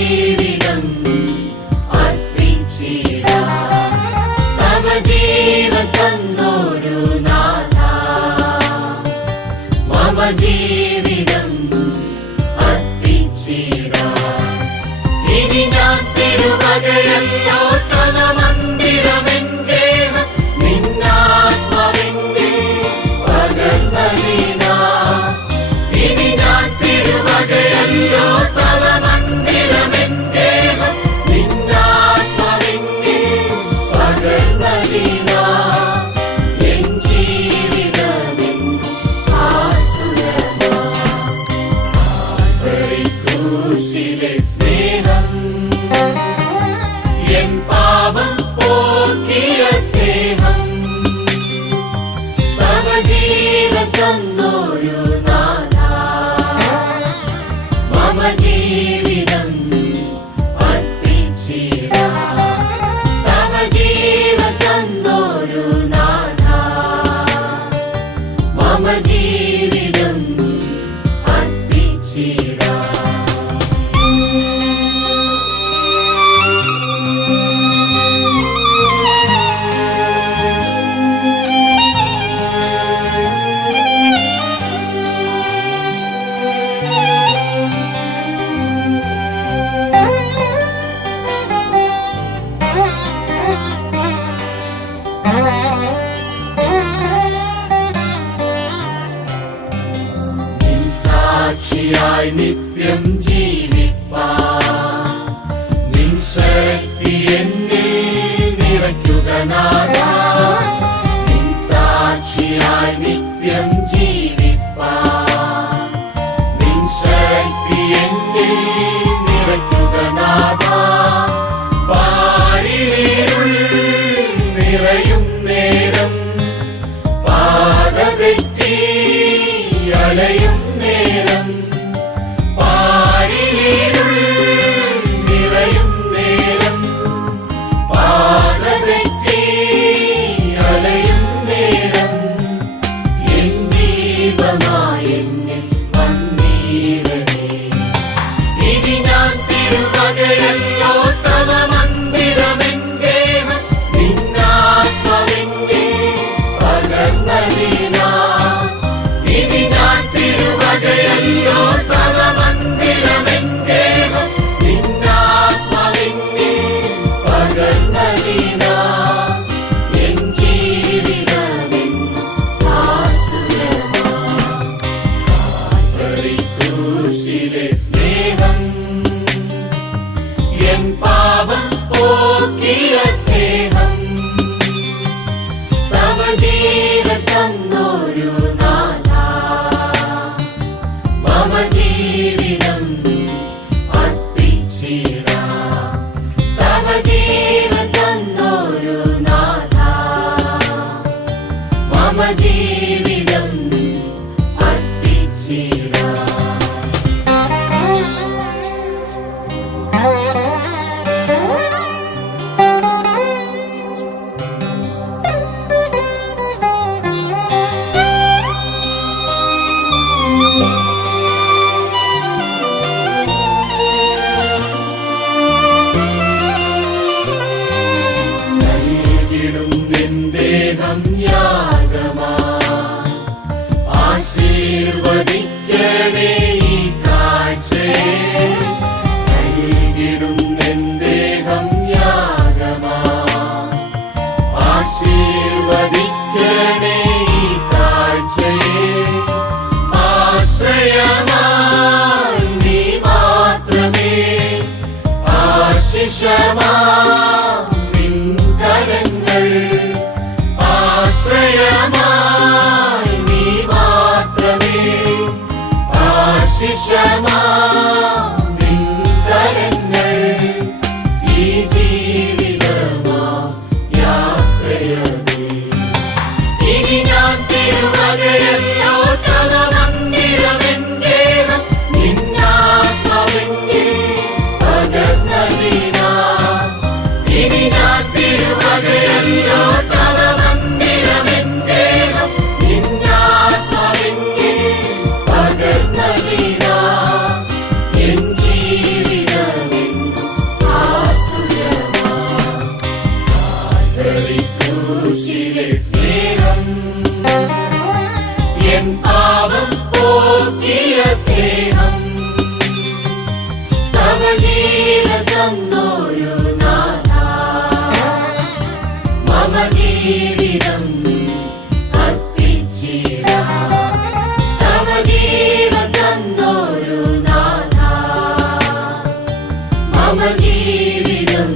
ജീവിതം അർപ്പിച്ചിടാം. തവ ജീവൻ തന്നോരു നാഥ, മമ ജീവിതം അർപ്പിച്ചിടാം. ഇനി ഞാൻ തിരുവകയല്ലോ തവ മന്ദിരമെന്റെ നിന്നാത്മാവിന്റെ പകർന്നതിനാം. ഇനി ഞാൻ തിരുവകയല്ലോ തവ മന്ദിരമെന്റെ നിന്നാത്മാവിന്റെ പകർന്നതിനാം. എൻ ജീവിതമെന്നും ആസുരമാം. ക്രൂശിലെ സ്നേഹം, എൻ പാപം പോക്കിയ സ്നേഹം, തവ ജീവൻ തന്നോരു നാഥ, മമ ജീവിതം അർപ്പിച്ചിടാം. തവ ജീവൻ തന്നോരു നാഥ, മമ ജീവിതം അർപ്പിച്ചിടാം. സാക്ഷിയായി നിത്യം ജീവിപ്പാൻ നിൻ ശക്തി എന്നിൽ നിറയ്ക്കുക നാഥ. നിൻ സാക്ഷിയായി നിത്യം ജീവിപ്പാൻ നിൻ ശക്തി എന്നിൽ നിറയ്ക്കുക നാഥ. പാരിരുൾ നിറയും നേരം പാദതെറ്റി അലയും നേരം, പാരിരുൾ നിറയും നേരം പാദതെറ്റി അലയും നേരം, എൻ ദീപമായി എന്നിൽ വന്നിടണേ. ഇനി ഞാൻ തിരുവകയല്ലോ തവ മന്ദിരമെന്റെ നിന്നാത്മാവിന്റെ പകർന്നതിനാം. ഇനി ഞാൻ തിരുവകയല്ലോ തവ മന്ദിരമെന്റെ നിന്നാത്മാവിന്റെ പകർന്നതിനാം. എൻ ജീവിതമെന്നും ആസുരമാം. ക്രൂശിലെ സ്നേഹം, എൻ പാപം പോക്കിയ സ്നേഹം, തവ ജീവൻ തന്നോരു നാഥ, മമ ജീവിതം അർപ്പിച്ചിടാം. തവ ജീവൻ തന്നോരു നാഥ, മമ ജീവിതം അർപ്പിച്ചിടാം. നൽകിടും നിൻ ദേഹം യാഗമായി ആശീർവദിക്കണേ ഈ കാഴ്ചയെ. നൽകിടും നിൻ ദേഹം യാഗമായി ആശീർവദിക്കണേ ഈ കാഴ്ചയെ. ആശ്രയമായി നീ മാത്രമേ, ആശിഷമായി നിൻ കരങ്ങൾ. ആശ്രയമായി നീ മാത്രമേ, ആശിഷമായി നിൻ കരങ്ങൾ. ഈ ജീവിതമാം യാത്രയതേ. ഇനി ഞാൻ തിരുവകയല്ലോ തവ മന്ദിരമെന്റെ നിന്നാത്മാവിന്റെ പകർന്നതിനാം. ഇനി ഞാൻ തിരുവകയല്ലോ തവ മന്ദിരമെന്റെ നിന്നാത്മാവിന്റെ പകർന്നതിനാം. എൻ ജീവിതമെന്നും എൻ പാപം പോക്കിയ സ്നേഹം തവ ജീവൻ തന്നോരു നാഥാ മമ ജീവിതം അർപ്പിച്ചിടാം തവ ജീവൻ തന്നോരു നാഥാ മമ ജീവിതം